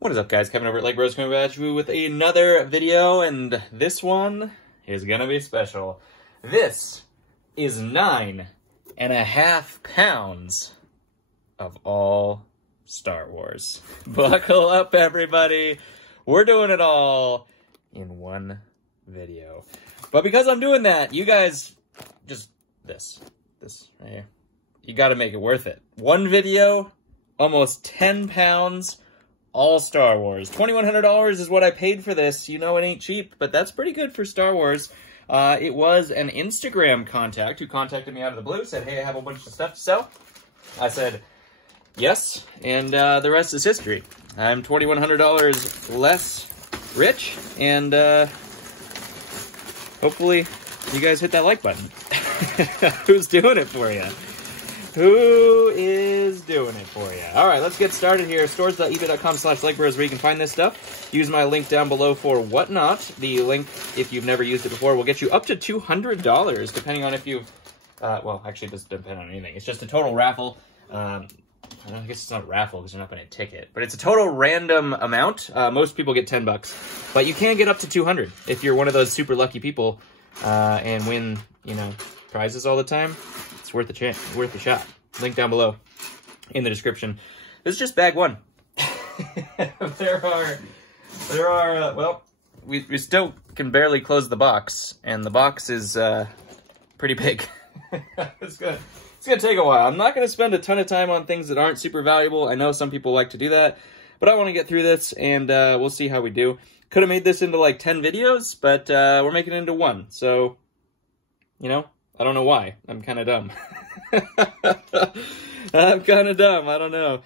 What is up, guys? Kevin over at Lake Bros coming at you with another video, and this one is gonna be special. This is 9.5 pounds of all Star Wars. Buckle up, everybody. We're doing it all in one video. But because I'm doing that, you guys, just this right here, you gotta make it worth it. One video, almost 10 pounds, all Star Wars. $2,100 is what I paid for this. You know it ain't cheap, but that's pretty good for Star Wars. It was an Instagram contact who contacted me out of the blue, said, hey, I have a bunch of stuff to sell. I said, yes, and the rest is history. I'm $2,100 less rich, and hopefully you guys hit that like button. Who's doing it for you? Who is doing it for you? All right, let's get started here. Stores.ebay.com/LakeBros where you can find this stuff. Use my link down below for whatnot. The link, if you've never used it before, will get you up to $200, depending on if you've... well, actually, it doesn't depend on anything. It's just a total raffle. I guess it's not a raffle because you're not going to ticket, but it's a total random amount. Most people get 10 bucks, but you can get up to 200 if you're one of those super lucky people and win, you know, prizes all the time. It's worth a shot. Link down below in the description. This is just bag one. There are, well, we still can barely close the box, and the box is pretty big. It's gonna take a while. I'm not gonna spend a ton of time on things that aren't super valuable. I know some people like to do that, but I want to get through this, and we'll see how we do. Could have made this into like 10 videos, but we're making it into one. So, you know, I don't know why. I'm kind of dumb. I'm kind of dumb. I don't know.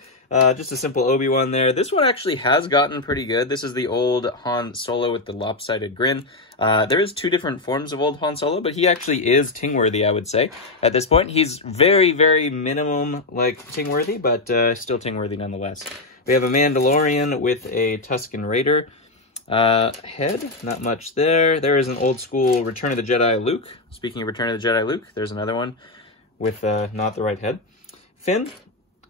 Just a simple Obi-Wan there. This one actually has gotten pretty good. This is the old Han Solo with the lopsided grin. There is two different forms of old Han Solo, but he actually is Ting-worthy, I would say. At this point, he's very, very minimum like Ting-worthy, but still Ting-worthy nonetheless. We have a Mandalorian with a Tusken Raider head. Not much there. There is an old school Return of the Jedi Luke. Speaking of Return of the Jedi Luke, there's another one with not the right head. Finn.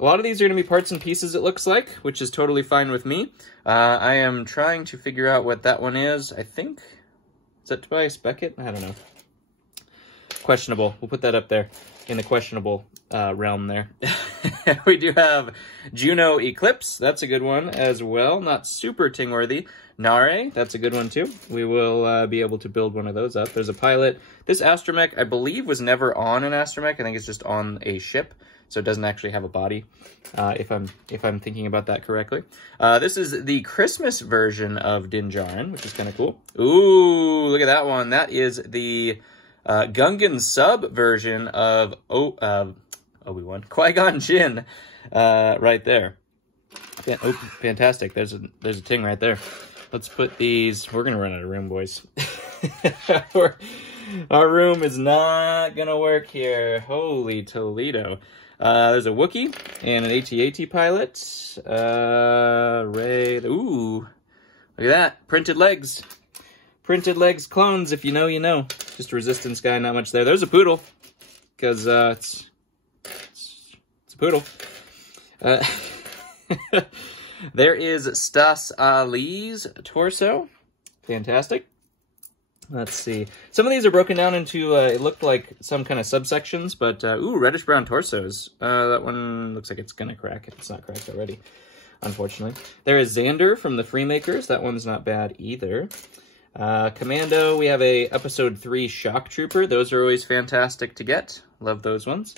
A lot of these are going to be parts and pieces, it looks like, which is totally fine with me. I am trying to figure out what that one is. I think, is that Tobias Beckett? I don't know. Questionable. We'll put that up there in the questionable realm there. We do have Juno Eclipse. That's a good one as well. Not super Ting-worthy. Nare, that's a good one too. We will be able to build one of those up. There's a pilot. This astromech, I believe, was never on an astromech. I think it's just on a ship, so it doesn't actually have a body, if I'm thinking about that correctly. This is the Christmas version of Din Djarin, which is kind of cool. Ooh, look at that one. That is the Gungan sub version of Obi-Wan, Qui-Gon Jinn, right there. Oh, fantastic. There's a Ting right there. Let's put these... We're going to run out of room, boys. Our room is not going to work here. Holy Toledo. There's a Wookiee and an AT-AT pilot. Ray... Ooh. Look at that. Printed legs. Printed legs clones. If you know, you know. Just a Resistance guy. Not much there. There's a Poodle. Because it's a Poodle. There is Stas Ali's torso. Fantastic. Let's see. Some of these are broken down into, it looked like some kind of subsections, but, ooh, reddish-brown torsos. That one looks like it's gonna crack. It's not cracked already, unfortunately. There is Xander from the Freemakers. That one's not bad either. Commando, we have a Episode 3 Shock Trooper. Those are always fantastic to get. Love those ones.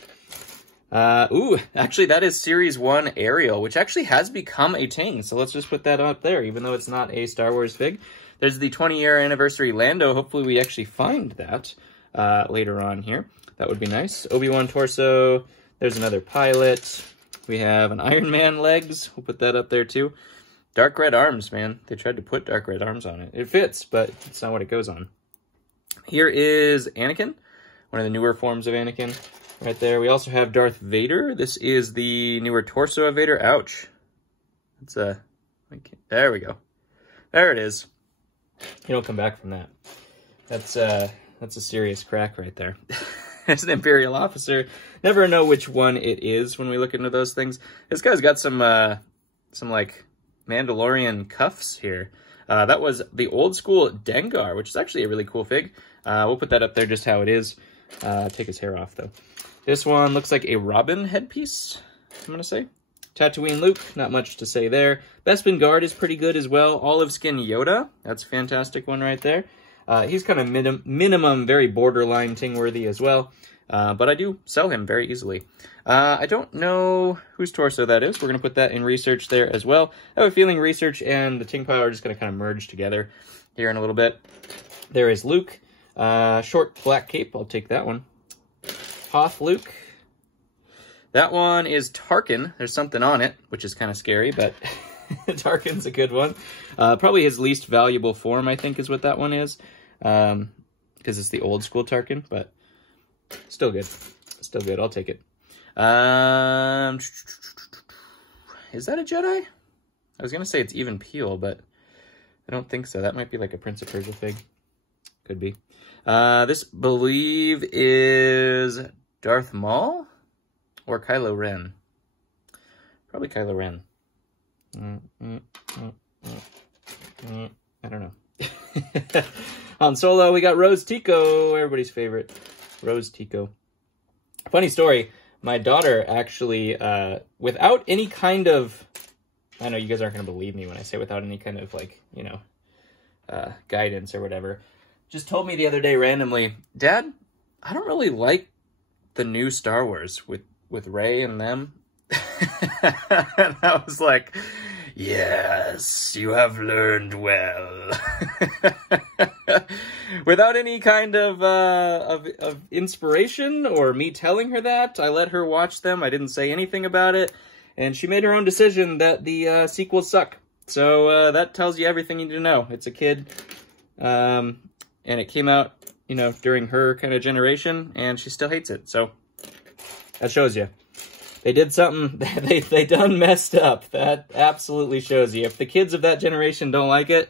Ooh, actually, that is Series 1 Ariel, which actually has become a Ting, so let's just put that up there, even though it's not a Star Wars fig. There's the 20-year anniversary Lando. Hopefully we actually find that later on here. That would be nice. Obi-Wan torso. There's another pilot. We have an Iron Man legs. We'll put that up there, too. Dark red arms, man. They tried to put dark red arms on it. It fits, but it's not what it goes on. Here is Anakin, one of the newer forms of Anakin. Right there. We also have Darth Vader. This is the newer torso of Vader. Ouch. It's a... There we go. There it is. You don't come back from that. That's a serious crack right there. It's an Imperial officer. Never know which one it is when we look into those things. This guy's got some like Mandalorian cuffs here. That was the old school Dengar, which is actually a really cool fig. We'll put that up there just how it is. Take his hair off, though. This one looks like a Robin headpiece, I'm going to say. Tatooine Luke, not much to say there. Bespin Guard is pretty good as well. Olive Skin Yoda, that's a fantastic one right there. He's kind of minimum, very borderline ting-worthy as well. But I do sell him very easily. I don't know whose torso that is. We're going to put that in research there as well. I have a feeling research and the ting pile are just going to kind of merge together here in a little bit. There is Luke. Short black cape. I'll take that one. Hoth Luke. That one is Tarkin. There's something on it, which is kind of scary, but Tarkin's a good one. Probably his least valuable form, I think, is what that one is. Because it's the old school Tarkin, but still good. Still good. I'll take it. Is that a Jedi? I was going to say it's even Peel, but I don't think so. That might be like a Prince of Persia fig. Could be. This, believe, is Darth Maul or Kylo Ren? Probably Kylo Ren. I don't know. Han Solo, we got Rose Tico, everybody's favorite. Rose Tico. Funny story, my daughter actually, without any kind of, I know you guys aren't going to believe me when I say without any kind of, like, you know, guidance or whatever, just told me the other day randomly, Dad, I don't really like the new Star Wars with Rey and them. And I was like, yes, you have learned well. Without any kind of inspiration or me telling her that, I let her watch them. I didn't say anything about it. And she made her own decision that the sequels suck. So that tells you everything you need to know. It's a kid. And it came out, you know, during her kind of generation, and she still hates it. So that shows you. They did something, they done messed up. That absolutely shows you. If the kids of that generation don't like it,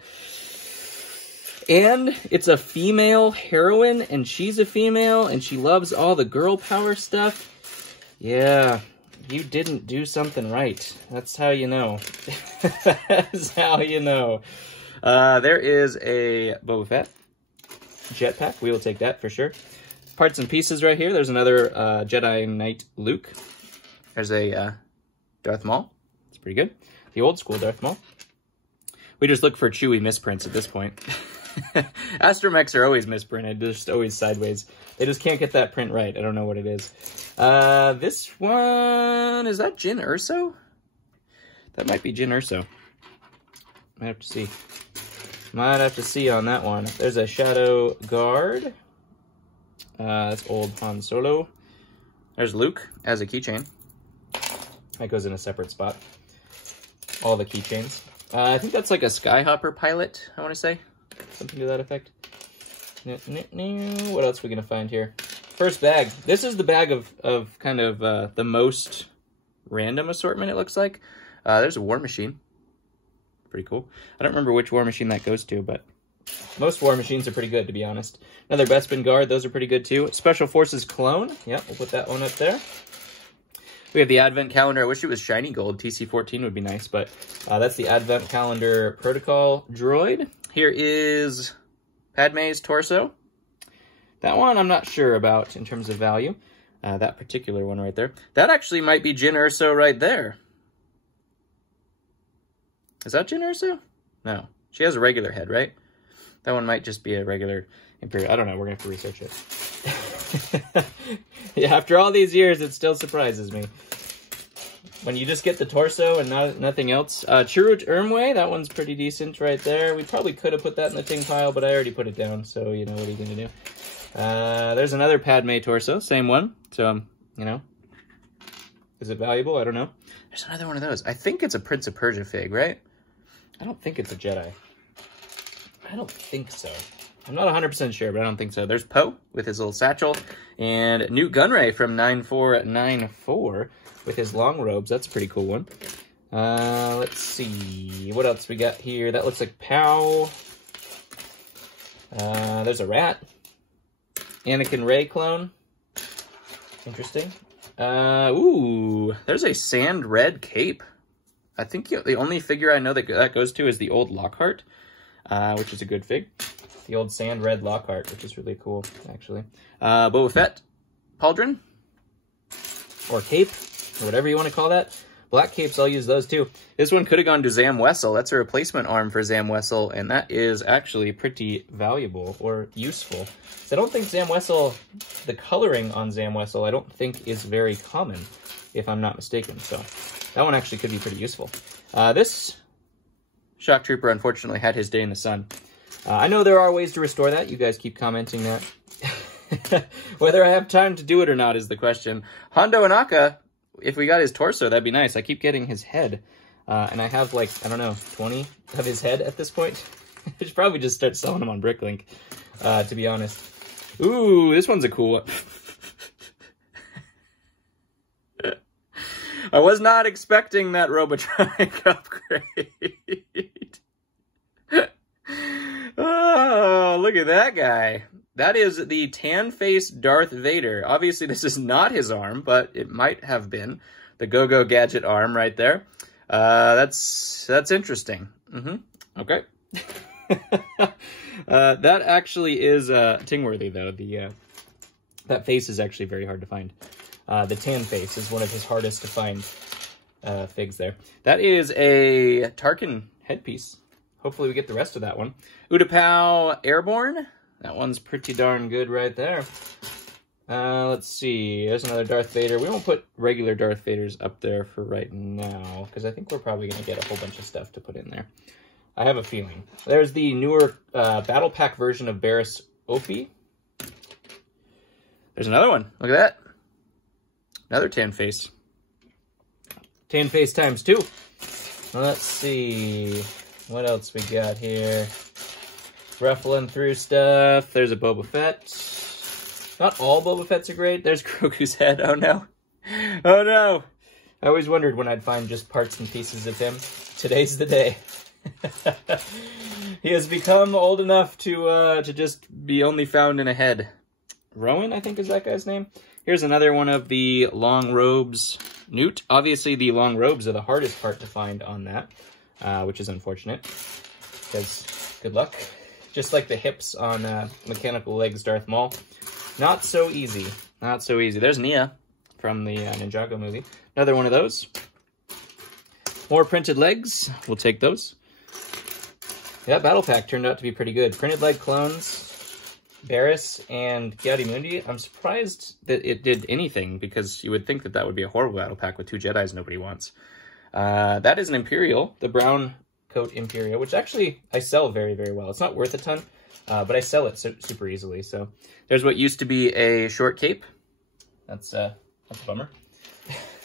and it's a female heroine, and she's a female, and she loves all the girl power stuff, yeah, you didn't do something right. That's how you know. That's how you know. There is a Boba Fett jetpack. We will take that for sure. Parts and pieces right here. There's another Jedi Knight Luke. There's a Darth Maul. It's pretty good. The old school Darth Maul. We just look for Chewie misprints at this point. Astromechs are always misprinted. They're just always sideways. They just can't get that print right. I don't know what it is. This one, is that Jyn Erso? That might be Jyn Erso. Might have to see. Might have to see on that one. There's a Shadow Guard. That's old Han Solo. There's Luke as a keychain. That goes in a separate spot. All the keychains. I think that's like a Skyhopper pilot, I want to say. Something to that effect. What else are we going to find here? First bag. This is the bag of kind of the most random assortment, it looks like. There's a War Machine. Pretty cool. I don't remember which War Machine that goes to, but most War Machines are pretty good, to be honest. Another Bespin Guard. Those are pretty good, too. Special Forces Clone. Yep, we'll put that one up there. We have the Advent Calendar. I wish it was shiny gold. TC14 would be nice, but that's the Advent Calendar Protocol Droid. Here is Padme's torso. That one I'm not sure about in terms of value. That particular one right there. That actually might be Jyn Erso right there. Is that Jyn Erso? No. She has a regular head, right? That one might just be a regular Imperial. I don't know. We're going to have to research it. Yeah, after all these years, it still surprises me. When you just get the torso and nothing else. Chirrut Ermway, that one's pretty decent right there. We probably could have put that in the ting pile, but I already put it down, so, you know, what are you going to do? There's another Padme torso, same one. So, you know, is it valuable? I don't know. There's another one of those. I think it's a Prince of Persia fig, right? I don't think it's a Jedi. I don't think so. I'm not 100% sure, but I don't think so. There's Poe with his little satchel, and Newt Gunray from 9494 with his long robes. That's a pretty cool one. Let's see. What else we got here? That looks like Pow. There's a rat. Anakin Rey clone. Interesting. Ooh, there's a sand red cape. I think the only figure I know that goes to is the old Lockhart, which is a good fig. The old sand red Lockhart, which is really cool, actually. Boba Fett, pauldron, or cape, or whatever you want to call that. Black capes, I'll use those too. This one could have gone to Zam Wessel. That's a replacement arm for Zam Wessel, and that is actually pretty valuable or useful. So I don't think Zam Wessel, the coloring on Zam Wessel, I don't think is very common, if I'm not mistaken. So that one actually could be pretty useful. This Shock Trooper, unfortunately, had his day in the sun. I know there are ways to restore that. You guys keep commenting that. Whether I have time to do it or not is the question. Hondo Inaka, if we got his torso, that'd be nice. I keep getting his head, and I have, like, I don't know, 20 of his head at this point. I should probably just start selling them on Bricklink, to be honest. Ooh, this one's a cool one. I was not expecting that Robotronic upgrade. Oh, look at that guy. That is the tan-faced Darth Vader. Obviously, this is not his arm, but it might have been. The Go-Go Gadget arm right there. That's interesting. Okay. That actually is Tingworthy, though. That face is actually very hard to find. The tan face is one of his hardest to find figs there. That is a Tarkin headpiece. Hopefully we get the rest of that one. Utapau Airborne. That one's pretty darn good right there. Let's see. There's another Darth Vader. We won't put regular Darth Vaders up there for right now, because I think we're probably going to get a whole bunch of stuff to put in there. I have a feeling. There's the newer Battle Pack version of Barriss Offee. There's another one. Look at that. Another tan face. Tan face times 2. Let's see. What else we got here? Ruffling through stuff. There's a Boba Fett. Not all Boba Fetts are great. There's Grogu's head. Oh no. Oh no. I always wondered when I'd find just parts and pieces of him. Today's the day. He has become old enough to just be only found in a head. Rowan, I think is that guy's name. Here's another one of the long robes. Newt. Obviously, the long robes are the hardest part to find on that, which is unfortunate, because good luck. Just like the hips on Mechanical Legs Darth Maul. Not so easy. Not so easy. There's Nia from the Ninjago movie. Another one of those. More printed legs. We'll take those. That battle pack turned out to be pretty good. Printed leg clones, Barriss, and Ki-Adi-Mundi. I'm surprised that it did anything, because you would think that that would be a horrible battle pack with 2 Jedis nobody wants. That is an Imperial, the brown coat Imperial, which actually I sell very, very well. It's not worth a ton, but I sell it super easily. So there's what used to be a short cape. That's a bummer.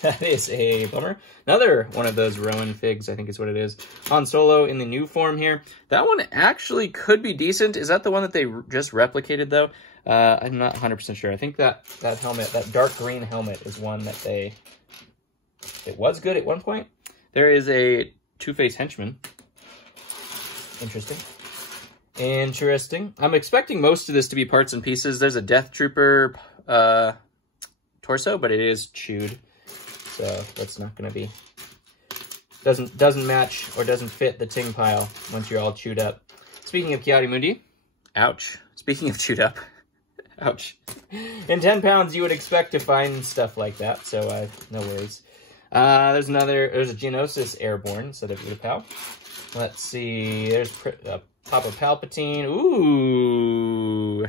That is a bummer. Another one of those Rowan figs, I think is what it is. Han Solo in the new form here. That one actually could be decent. Is that the one that they just replicated, though? I'm not 100% sure. I think that helmet, that dark green helmet, is one that it was good at one point. There is a Two-Face Henchman. Interesting. Interesting. I'm expecting most of this to be parts and pieces. There's a Death Trooper torso, but it is chewed. So that's not going to be, doesn't match or doesn't fit the ting pile once you're all chewed up. Speaking of Ki-Adi-Mundi, ouch. Speaking of chewed up, ouch. In 10 pounds, you would expect to find stuff like that, so no worries. There's a Geonosis Airborne instead of Utapau. Let's see, there's Papa Palpatine. Ooh.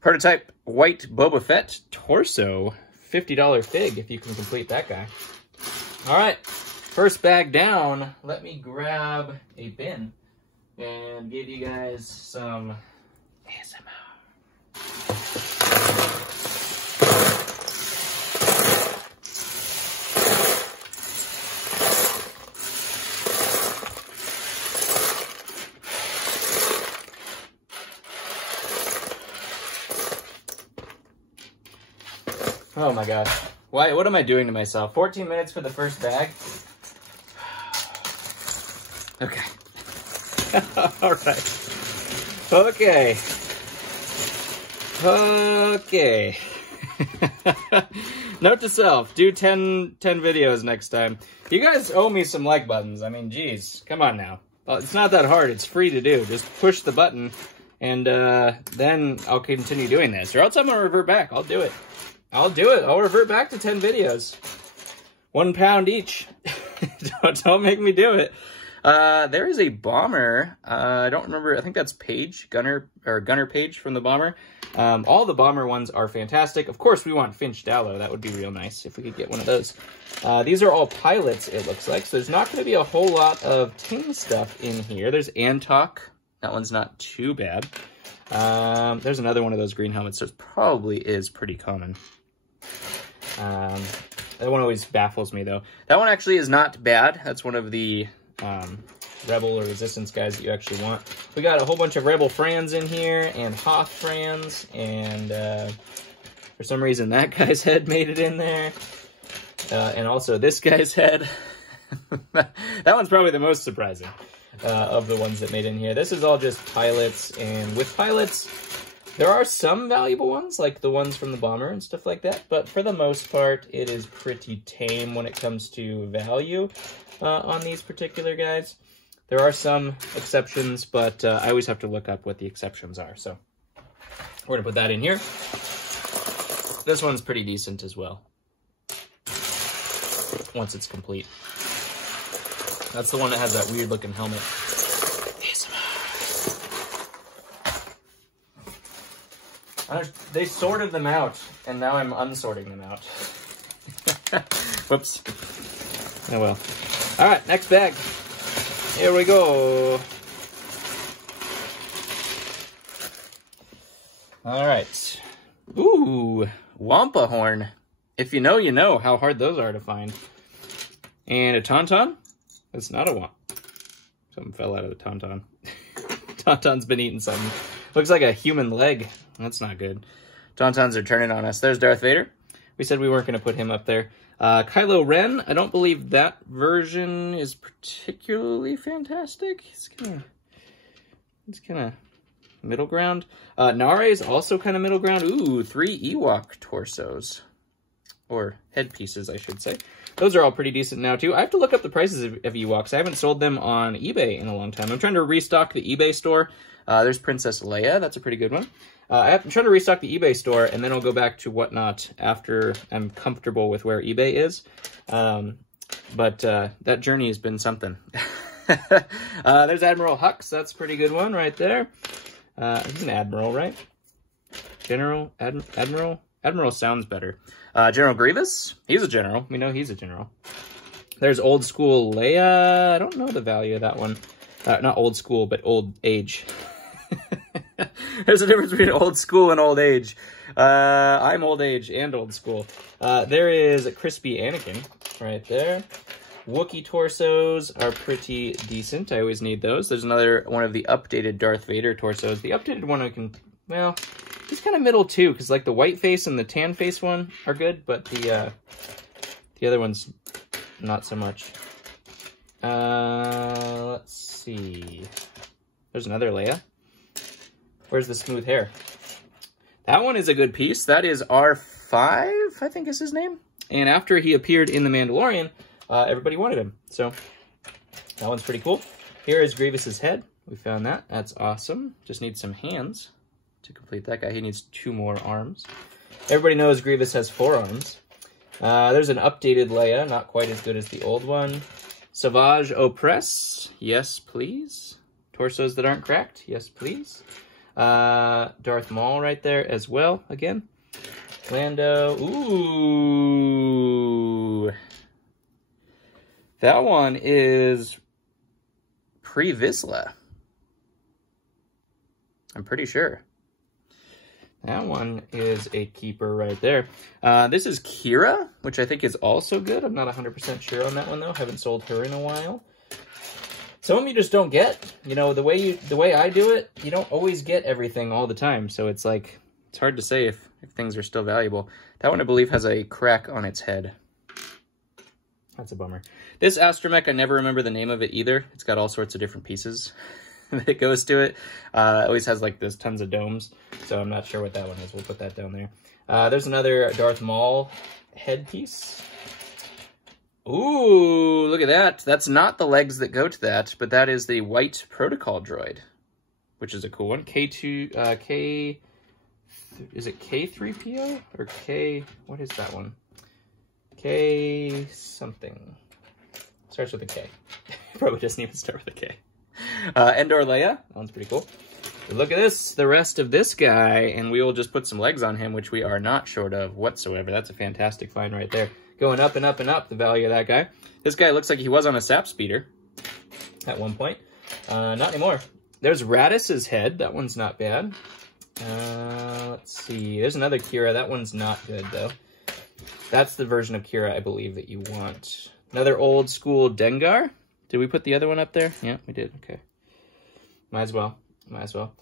Prototype White Boba Fett torso. $50 fig if you can complete that guy. All right, first bag down. Let me grab a bin and give you guys some ASMR. Oh my gosh. Why? What am I doing to myself? 14 minutes for the first bag? Okay. All right. Okay. Okay. Note to self, do 10 videos next time. You guys owe me some like buttons. I mean, geez, come on now. It's not that hard. It's free to do. Just push the button, and then I'll continue doing this. Or else I'm going to revert back. I'll do it. I'll do it. I'll revert back to 10 videos. £1 each. Don't make me do it. There is a bomber. I don't remember. I think that's Page, Gunner Page from the bomber. All the bomber ones are fantastic. Of course, we want Finch Dallow. That would be real nice if we could get one of those. These are all pilots, it looks like. So there's not going to be a whole lot of Ting stuff in here. There's Antok. That one's not too bad. There's another one of those green helmets. So it probably is pretty common. That one always baffles me, though. That one actually is not bad. That's one of the Rebel or Resistance guys that you actually want. We got a whole bunch of Rebel Frans in here, and Hoth Frans, and for some reason that guy's head made it in there. And also this guy's head. That one's probably the most surprising of the ones that made in here. This is all just pilots, and with pilots, there are some valuable ones, like the ones from the bomber and stuff like that, but for the most part, it is pretty tame when it comes to value on these particular guys. There are some exceptions, but I always have to look up what the exceptions are, so we're going to put that in here. This one's pretty decent as well, once it's complete. That's the one that has that weird-looking helmet. They sorted them out, and now I'm unsorting them out. Whoops. Oh well. All right, next bag. Here we go. All right. Ooh, Wampa Horn. If you know, you know how hard those are to find. And a Tauntaun. It's not a Wampa. Something fell out of the Tauntaun. Tauntaun's been eating something. Looks like a human leg. That's not good. Tauntauns are turning on us. There's Darth Vader. We said we weren't going to put him up there. Kylo Ren, I don't believe that version is particularly fantastic. It's kind of middle ground. Nare is also kind of middle ground. Ooh, 3 Ewok torsos. Or headpieces, I should say. Those are all pretty decent now, too. I have to look up the prices of Ewoks. I haven't sold them on eBay in a long time. I'm trying to restock the eBay store. There's Princess Leia. That's a pretty good one. I'm trying to restock the eBay store, and then I'll go back to Whatnot after I'm comfortable with where eBay is. But that journey has been something. There's Admiral Hux. That's a pretty good one right there. He's an admiral, right? General? Admiral? Admiral sounds better. General Grievous. He's a general. We know he's a general. There's Old School Leia. I don't know the value of that one. Not old school, but old age. There's a difference between old school and old age. I'm old age and old school. There is a Crispy Anakin right there. Wookiee torsos are pretty decent. I always need those. There's another one of the updated Darth Vader torsos. The updated one I can, well, he's kind of middle too, because like the white face and the tan face one are good, but the other one's not so much. Let's see. There's another Leia. Where's the smooth hair? That one is a good piece. That is R5, I think is his name. And after he appeared in The Mandalorian, everybody wanted him. So that one's pretty cool. Here is Grievous's head. We found that. That's awesome. Just needs some hands to complete that guy. He needs 2 more arms. Everybody knows Grievous has 4 arms. There's an updated Leia, not quite as good as the old one. Savage Opress, yes please. Torsos that aren't cracked, yes please. Darth Maul right there as well, again. Lando, ooh. That one is pre-Vizsla. I'm pretty sure. That one is a keeper right there. This is Kira, which I think is also good. I'm not 100% sure on that one, though. Haven't sold her in a while. Some of them you just don't get. You know, the way I do it, you don't always get everything all the time. So it's like, it's hard to say if things are still valuable. That one, I believe, has a crack on its head. That's a bummer. This astromech, I never remember the name of it either. It's got all sorts of different pieces that goes to it. It always has like this tons of domes, so I'm not sure what that one is. We'll put that down there. There's another Darth Maul headpiece. Ooh, look at that. That's not the legs that go to that, but that is the white protocol droid, which is a cool one. K2, is it K3PO or K, what is that one? K something. Starts with a K. Probably doesn't even start with a K. Endor Leia, that one's pretty cool. But look at this, the rest of this guy, and we will just put some legs on him, which we are not short of whatsoever. That's a fantastic find right there. Going up and up and up, the value of that guy. This guy looks like he was on a sap speeder at one point. Not anymore. There's Radiss's head. That one's not bad. Let's see. There's another Kira. That one's not good, though. That's the version of Kira, I believe, that you want. Another old school Dengar. Did we put the other one up there? Yeah, we did. Okay. Might as well. Might as well.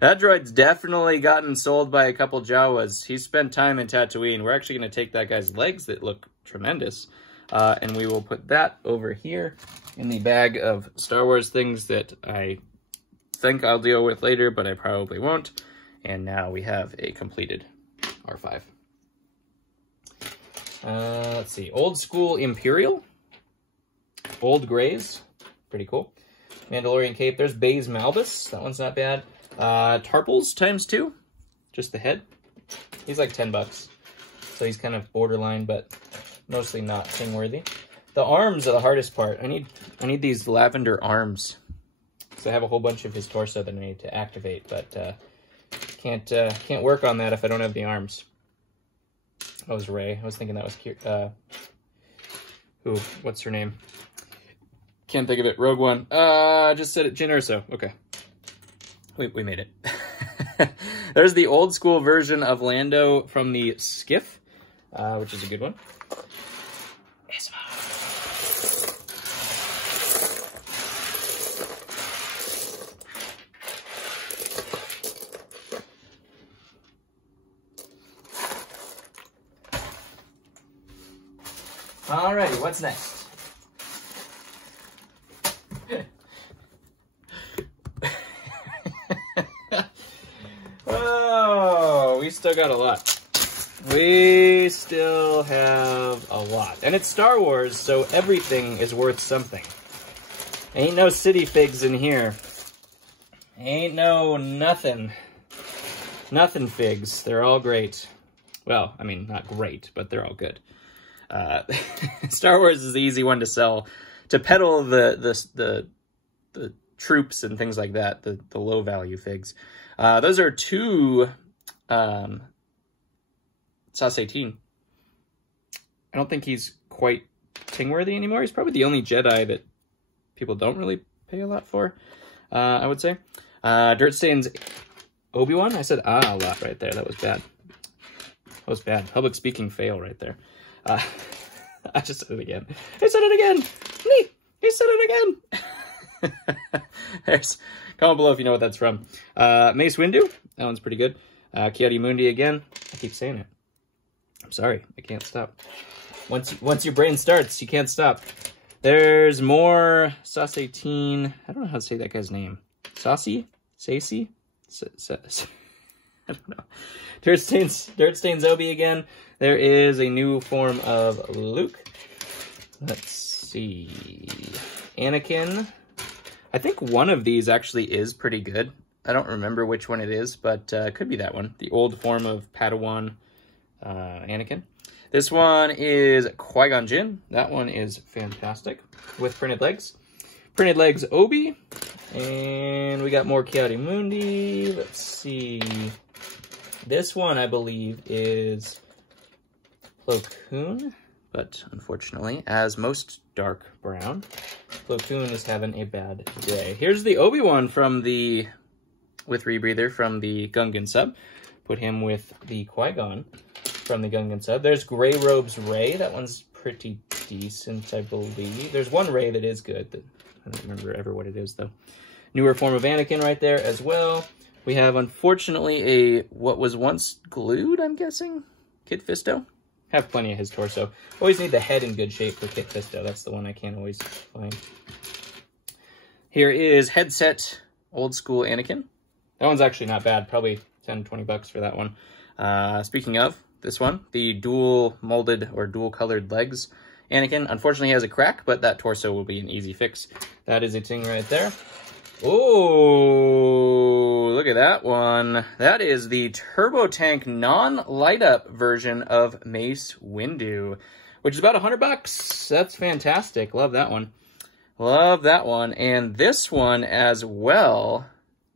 That droid's definitely gotten sold by a couple Jawas. He's spent time in Tatooine. We're actually going to take that guy's legs that look tremendous, and we will put that over here in the bag of Star Wars things that I think I'll deal with later, but I probably won't. And now we have a completed R5. Let's see. Old school Imperial. Old Grays. Pretty cool. Mandalorian cape. There's Baze Malbus. That one's not bad. Tarpals ×2, just the head. He's like $10, so he's kind of borderline, but mostly not thing worthy. The arms are the hardest part. I need these lavender arms, because I have a whole bunch of his torso that I need to activate, but can't work on that if I don't have the arms. That was Rey. I was thinking that was what's her name? Can't think of it. Rogue One. Just said it. Jyn Erso. Okay. We made it. There's the old school version of Lando from the Skiff, which is a good one. Alrighty, what's next? We still got a lot. We still have a lot. And it's Star Wars, so everything is worth something. Ain't no city figs in here. Ain't no nothing. Nothing figs. They're all great. Well, I mean, not great, but they're all good. Star Wars is the easy one to sell. To peddle the troops and things like that, the low value figs. Those are two Sass-18. I don't think he's quite king-worthy anymore. He's probably the only Jedi that people don't really pay a lot for, I would say. Dirt Stains Obi-Wan. I said a lot right there. That was bad. That was bad. Public speaking fail right there. I just said it again. I said it again! He said it again! There's... Comment below if you know what that's from. Mace Windu. That one's pretty good. Ki-Adi-Mundi again. I keep saying it. I'm sorry. I can't stop. Once your brain starts, you can't stop. There's more Sass-18. I don't know how to say that guy's name. Saucy? Sacy? I don't know. Dirt Stains Obi again. There is a new form of Luke. Let's see. Anakin. I think one of these actually is pretty good. I don't remember which one it is, but it could be that one. The old form of Padawan Anakin. This one is Qui-Gon Jinn. That one is fantastic with printed legs. Printed legs Obi. And we got more Ki-Adi-Mundi. Let's see. This one, I believe, is Plo Koon, but unfortunately, as most dark brown, Plo Koon is having a bad day. Here's the Obi-Wan from the, with Rebreather from the Gungan sub. Put him with the Qui-Gon from the Gungan sub. There's Grey Robes Rey. That one's pretty decent, I believe. There's one Rey that is good. I don't remember ever what it is, though. Newer form of Anakin right there as well. We have, unfortunately, what was once glued, I'm guessing? Kit Fisto. Have plenty of his torso. Always need the head in good shape for Kit Fisto. That's the one I can't always find. Here is headset old school Anakin. That one's actually not bad. Probably 10, 20 bucks for that one. Speaking of, this one, the dual molded or dual colored legs. Anakin, unfortunately, he has a crack, but that torso will be an easy fix. That is a ting right there. Oh, look at that one. That is the Turbo Tank non-light up version of Mace Windu, which is about $100. That's fantastic. Love that one. Love that one. And this one as well.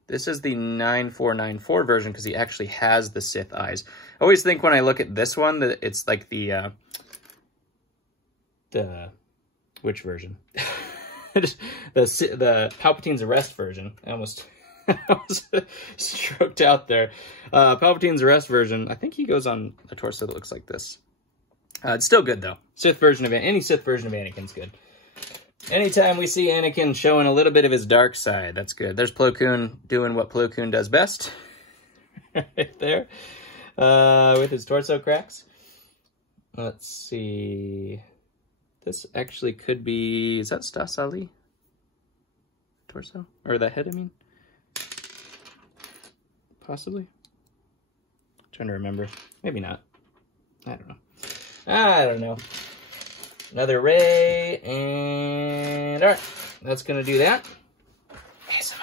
This is the 9494 version because he actually has the Sith eyes. I always think when I look at this one that it's like the which version? the Palpatine's Arrest version. I almost stroked out there. Palpatine's Arrest version. I think he goes on a torso that looks like this. It's still good though. Sith version of any Sith version of Anakin's good. Anytime we see Anakin showing a little bit of his dark side, that's good. There's Plo Koon doing what Plo Koon does best. Right there. With his torso cracks. Let's see. This actually could be... Is that Stas Ali? Torso? Or that head, I mean? Possibly? I'm trying to remember. Maybe not. I don't know. I don't know. Another Rey, and all right, that's gonna do that. ASMR.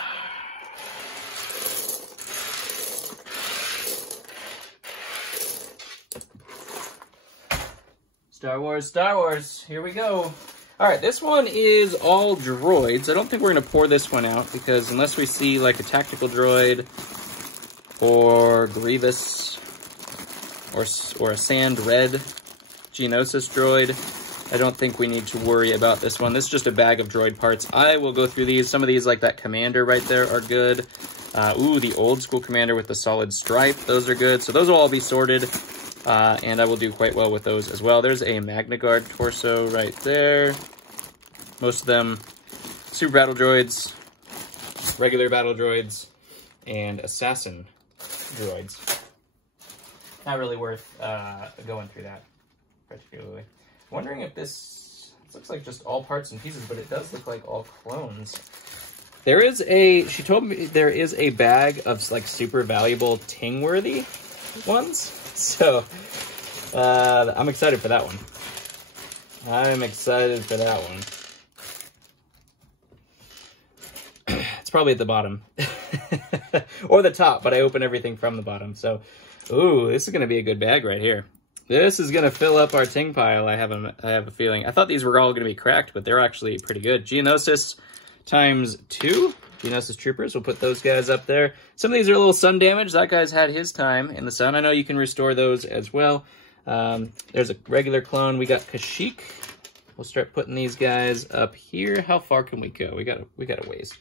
Star Wars, Star Wars, here we go. All right, this one is all droids. I don't think we're gonna pour this one out because unless we see like a tactical droid or Grievous or a Sand Red Geonosis droid, I don't think we need to worry about this one. This is just a bag of droid parts. I will go through these. Some of these, like that Commander right there, are good. Ooh, the old school Commander with the solid stripe. Those are good. So those will all be sorted, and I will do quite well with those as well. There's a Magna Guard torso right there. Most of them super battle droids, regular battle droids, and assassin droids. Not really worth going through that particularly. Wondering if this looks like just all parts and pieces, but it does look like all clones. There is a, she told me there is a bag of like super valuable Ting-worthy ones. So I'm excited for that one. I'm excited for that one. It's probably at the bottom or the top, but I open everything from the bottom. So, ooh, this is going to be a good bag right here. This is going to fill up our Ting pile, I have a feeling. I thought these were all going to be cracked, but they're actually pretty good. Geonosis ×2. Geonosis Troopers, we'll put those guys up there. Some of these are a little sun damaged. That guy's had his time in the sun. I know you can restore those as well. There's a regular clone. We got Kashyyyk. We'll start putting these guys up here. How far can we go? We got a ways.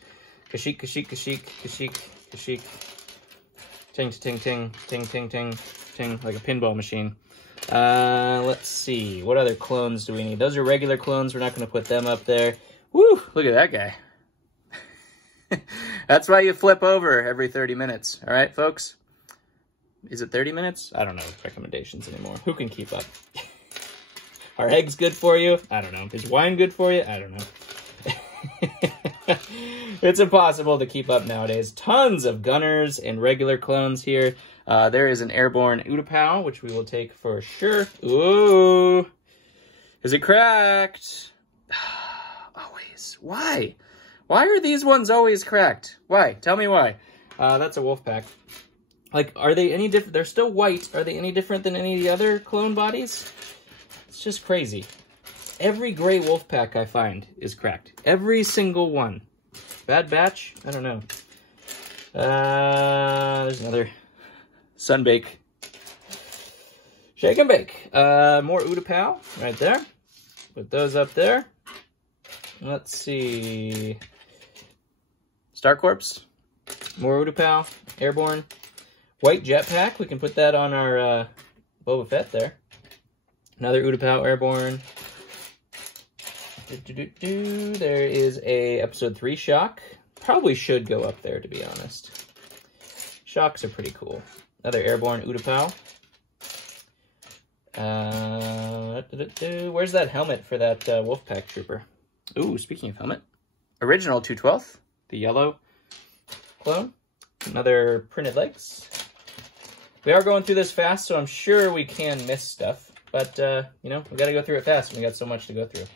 Kashyyyk, Kashyyyk, Kashyyyk, Kashyyyk, Kashyyyk. Ting, ting, ting, ting, ting, ting, ting, like a pinball machine. Let's see. What other clones do we need? Those are regular clones. We're not going to put them up there. Woo! Look at that guy. That's why you flip over every 30 minutes. All right, folks? Is it 30 minutes? I don't know recommendations anymore. Who can keep up? Are eggs good for you? I don't know. Is wine good for you? I don't know. It's impossible to keep up nowadays. Tons of gunners and regular clones here. There is an airborne Utapau, which we will take for sure. Ooh. Is it cracked? Always. Why? Why are these ones always cracked? Why? Tell me why. That's a wolf pack. Like, are they any different? They're still white. Are they any different than any of the other clone bodies? It's just crazy. Every gray wolf pack I find is cracked. Every single one. Bad batch? I don't know. There's another Sunbake. Shake and bake. More Utapau right there. Put those up there. Let's see. Star Corps. More Utapau. Airborne. White jetpack. We can put that on our Boba Fett there. Another Utapau airborne. There is a episode 3 shock. Probably should go up there, to be honest. Shocks are pretty cool. Another airborne Utapau. Where's that helmet for that Wolfpack trooper? Ooh, speaking of helmet. Original 212th. The yellow clone. Another printed legs. We are going through this fast, so I'm sure we can miss stuff. But, you know, we got to go through it fast. We got so much to go through.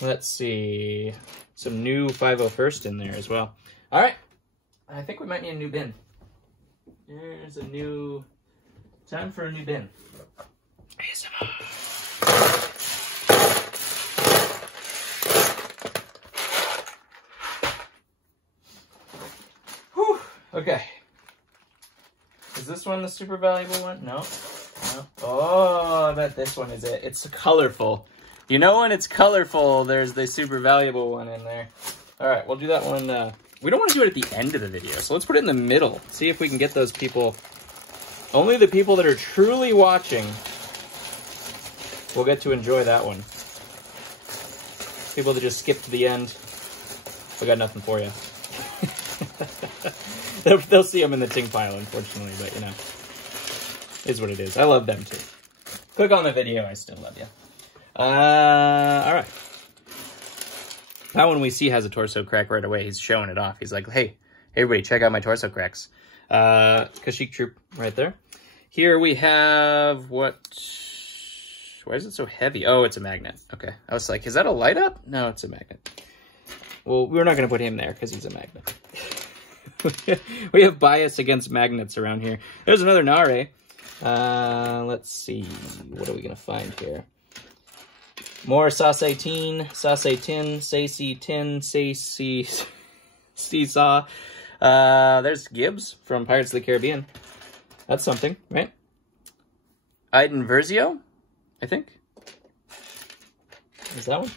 Let's see. Some new 501st in there as well. All right. I think we might need a new bin. There's a new... Time for a new bin. ASMR. Whew. Okay. Is this one the super valuable one? No. No. Oh, I bet this one is it. It's colorful. You know when it's colorful, there's the super valuable one in there. All right, we'll do that one. We don't want to do it at the end of the video, so let's put it in the middle. See if we can get those people. Only the people that are truly watching will get to enjoy that one. People that just skip to the end, we got nothing for you. They'll see them in the ting pile, unfortunately, but you know, is what it is. I love them too. Click on the video, I still love you. All right. That one we see has a torso crack right away. He's showing it off. He's like, hey, everybody, check out my torso cracks. Kashyyyk Troop right there. Here we have what? Why is it so heavy? Oh, it's a magnet. Okay. I was like, is that a light up? No, it's a magnet. Well, we're not going to put him there because he's a magnet. We have bias against magnets around here. There's another Nare. Let's see. What are we going to find here? More Sasay-Tin, Sasay-Tin, Say-See-Tin, Say-See... Seesaw. There's Gibbs from Pirates of the Caribbean. That's something, right? Iden Versio, I think. Is that one?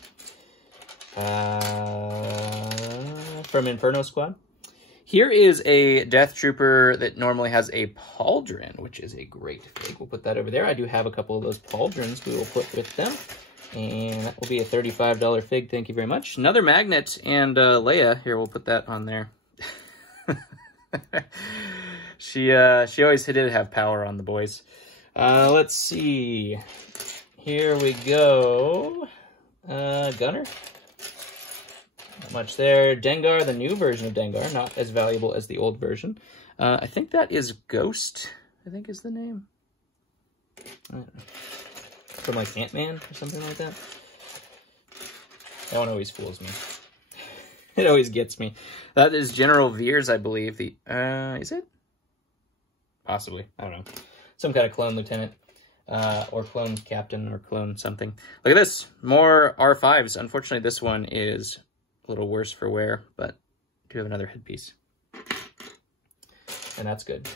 From Inferno Squad. Here is a Death Trooper that normally has a pauldron, which is a great fig. We'll put that over there. I do have a couple of those pauldrons we will put with them. And that will be a $35 fig. Thank you very much. Another magnet and Leia. Here, we'll put that on there. She always did have power on the boys. Let's see. Here we go. Gunner. Not much there. Dengar, the new version of Dengar, not as valuable as the old version. I think that is Ghost, I think is the name. I don't know. From like Ant-Man or something like that. That one always fools me. It always gets me. That is General Veers, I believe. The is it? Possibly. I don't know. Some kind of clone lieutenant. Or clone captain or clone something. Look at this. More R5s. Unfortunately, this one is a little worse for wear, but I do have another headpiece. And that's good.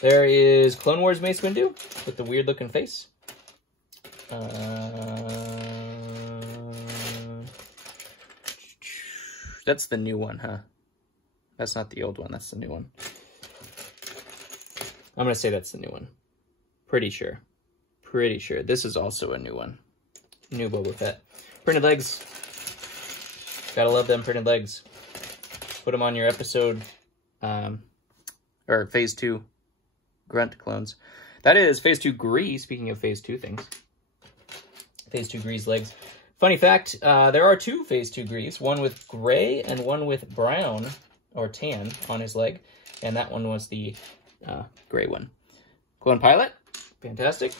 There is Clone Wars Mace Windu with the weird looking face. That's the new one, huh? That's not the old one. That's the new one. I'm going to say that's the new one. Pretty sure. Pretty sure. This is also a new one. New Boba Fett. Printed legs. Gotta love them printed legs. Put them on your episode, or Phase 2 Grunt clones. That is Phase 2 Gree, speaking of Phase 2 things. Phase 2 Gree's legs. Funny fact, there are two Phase 2 Grees, one with gray and one with brown, or tan, on his leg. And that one was the gray one. Clone Pilot, fantastic.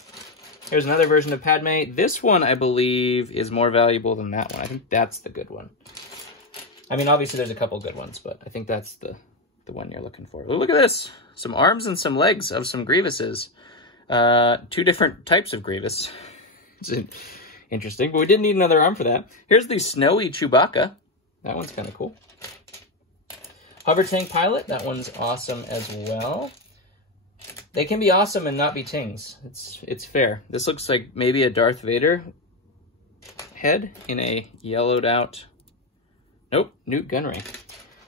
Here's another version of Padme. This one, I believe, is more valuable than that one. I think that's the good one. I mean, obviously there's a couple good ones, but I think that's the one you're looking for. Ooh, look at this. Some arms and some legs of some Grievouses. Two different types of Grievous. It's interesting, but we didn't need another arm for that. Here's the Snowy Chewbacca. That one's kind of cool. Hover Tank Pilot. That one's awesome as well. They can be awesome and not be tings. It's fair. This looks like maybe a Darth Vader head in a yellowed out... Nope, Newt Gunray.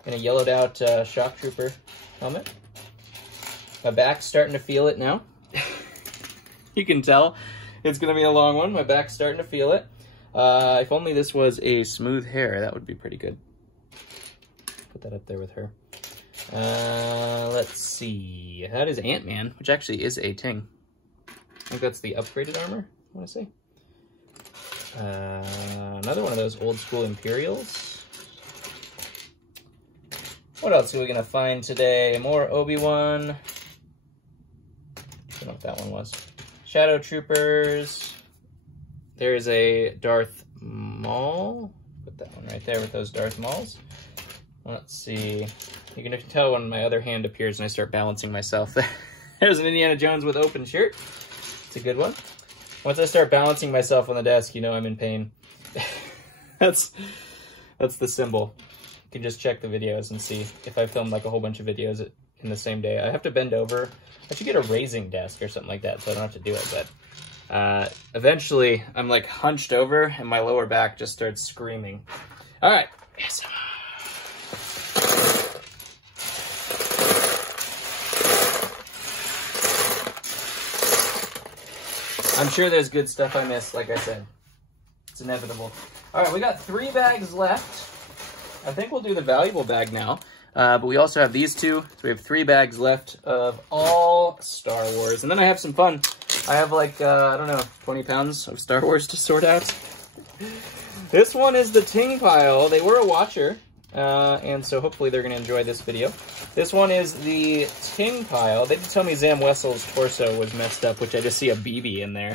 In a yellowed out Shock Trooper helmet. My back's starting to feel it now. You can tell it's going to be a long one. My back's starting to feel it. If only this was a smooth hair, that would be pretty good. Put that up there with her. Let's see. That is Ant-Man, which actually is a ting. I think that's the upgraded armor, I want to say. Another one of those old school Imperials. What else are we going to find today? More Obi-Wan. that one was. Shadow Troopers. There's a Darth Maul. Put that one right there with those Darth Mauls. Let's see. You can tell when my other hand appears and I start balancing myself. There's an Indiana Jones with open shirt. It's a good one. Once I start balancing myself on the desk, you know I'm in pain. That's the symbol. You can just check the videos and see if I filmed like a whole bunch of videos in the same day. I have to bend over. I should get a raising desk or something like that so I don't have to do it, but eventually I'm like hunched over and my lower back just starts screaming. All right. Yes. I'm sure there's good stuff I missed, like I said. It's inevitable. All right, we got 3 bags left. I think we'll do the valuable bag now. But we also have these two. So we have 3 bags left of all Star Wars. And then I have some fun. I have like, I don't know, 20 pounds of Star Wars to sort out. This one is the Ting pile. They were a watcher. And so hopefully they're going to enjoy this video. This one is the Ting pile. They did tell me Zam Wessel's torso was messed up, which I just see a BB in there.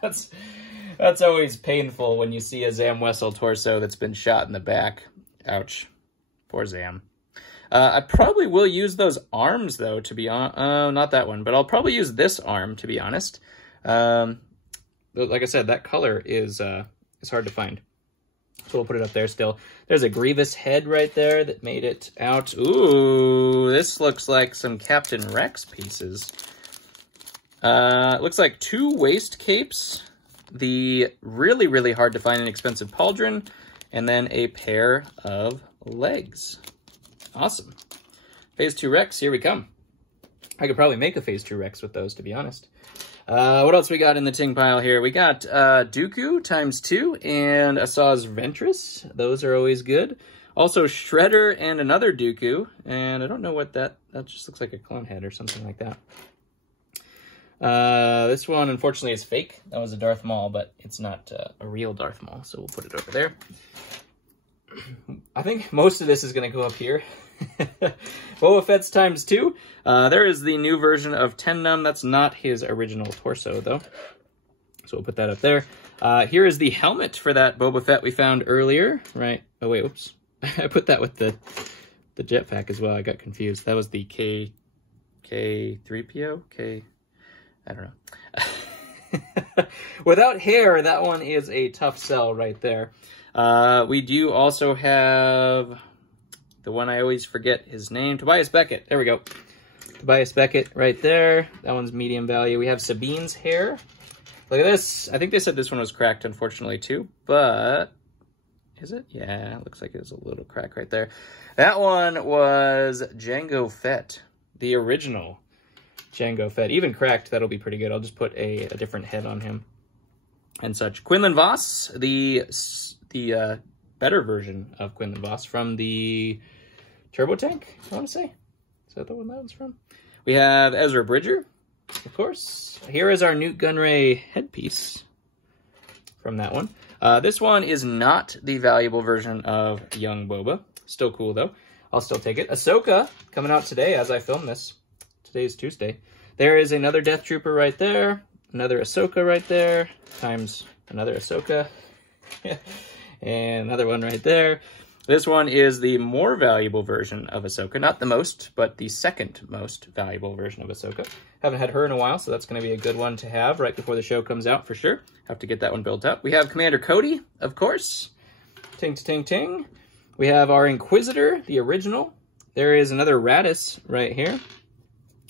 That's always painful when you see a Zam Wessel torso that's been shot in the back. Ouch. Poor Zam. I probably will use those arms, though, to be honest. Not that one, but I'll probably use this arm, to be honest. Like I said, that color is hard to find. So we'll put it up there still. There's a Grievous head right there that made it out. Ooh, this looks like some Captain Rex pieces. It looks like 2 waist capes, the really, really hard to find and expensive pauldron, and then a pair of legs. Awesome. Phase 2 Rex, here we come. I could probably make a Phase 2 Rex with those, to be honest. What else we got in the Ting pile here? We got Dooku ×2 and Asajj Ventress. Those are always good. Also Shredder and another Dooku. And I don't know what that just looks like a clone head or something like that. This one, unfortunately, is fake. That was a Darth Maul, but it's not a real Darth Maul, so we'll put it over there. I think most of this is going to go up here. Boba Fett's ×2. There is the new version of Tennum. That's not his original torso, though. So we'll put that up there. Here is the helmet for that Boba Fett we found earlier. Right. Oh, wait. Oops. I put that with the jetpack as well. I got confused. That was the K3PO? I don't know. Without hair, that one is a tough sell right there. We do also have the one I always forget his name, Tobias Beckett. There we go. Tobias Beckett right there. That one's medium value. We have Sabine's hair. Look at this. I think they said this one was cracked, unfortunately, too. But is it? Yeah, it looks like it's a little crack right there. That one was Jango Fett, the original Jango Fett. Even cracked, that'll be pretty good. I'll just put a different head on him and such. Quinlan Vos, the better version of Quinlan Vos from the Turbo Tank, I want to say. Is that the one that one's from? We have Ezra Bridger, of course. Here is our Newt Gunray headpiece from that one. This one is not the valuable version of Young Boba. Still cool, though. I'll still take it. Ahsoka, coming out today as I film this. Today is Tuesday. There is another Death Trooper right there. Another Ahsoka right there. Times another Ahsoka. And another one right there. This one is the more valuable version of Ahsoka. Not the most, but the second most valuable version of Ahsoka. Haven't had her in a while, so that's going to be a good one to have right before the show comes out for sure. Have to get that one built up. We have Commander Cody, of course. Ting, ting, ting. We have our Inquisitor, the original. There is another Radis right here.